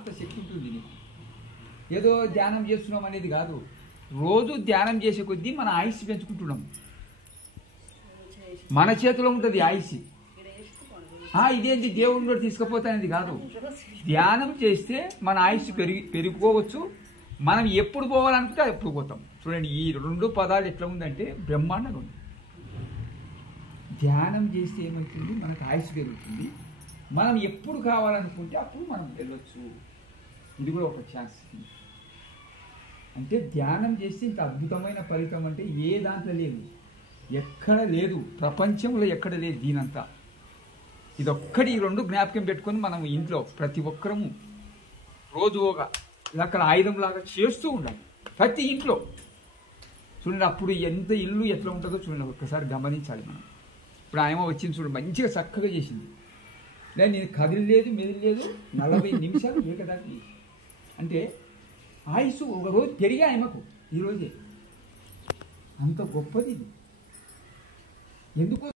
అంత శక్తి ఉంటుంది నీకు. ఏదో ధ్యానం చేస్తున్నాం అనేది కాదు, రోజు ధ్యానం చేసే కొద్దీ మన ఆయుష్ పెంచుకుంటున్నాం. మన చేతిలో ఉంటుంది ఆయుష్. ఇదేంటి దేవుడిలో తీసుకుపోతానేది కాదు. ధ్యానం చేస్తే మన ఆయుష్ పెరిగిపోవచ్చు. మనం ఎప్పుడు పోవాలనుకుంటే ఎప్పుడు పోతాం. చూడండి, ఈ 2 పదాలు ఎట్లా ఉందంటే బ్రహ్మాండంగా ఉంది. ధ్యానం చేస్తే ఏమవుతుంది, మనకు ఆయుష్ పెరుగుతుంది. మనం ఎప్పుడు కావాలనుకుంటే అప్పుడు మనం వెళ్ళొచ్చు. ఇది కూడా ఒక ఛాన్స్. అంటే ధ్యానం చేస్తే ఇంత అద్భుతమైన ఫలితం అంటే ఏ దాంట్లో లేదు, ఎక్కడ లేదు, ప్రపంచంలో ఎక్కడ లేదు దీనంతా. ఇదొక్కడి 2 జ్ఞాపకం పెట్టుకొని మనం ఇంట్లో ప్రతి ఒక్కరము రోజు ఒక అక్కడ ఆయుధంలాగా చేస్తూ ఉండాలి ప్రతి ఇంట్లో. చూడండి, అప్పుడు ఎంత ఇల్లు ఎట్లా ఉంటుందో చూడండి, ఒక్కసారి గమనించాలి మనం. ఇప్పుడు ఆయమ వచ్చింది చూడండి, మంచిగా చక్కగా చేసింది. నేను కదిలేదు మెదిలేదు 40 నిమిషాలు ఏకదాటి. అంటే ఆయుష్ ఒక రోజు పెరిగా ఆయమకు ఈరోజే. అంత గొప్పది ఇది. ఎందుకు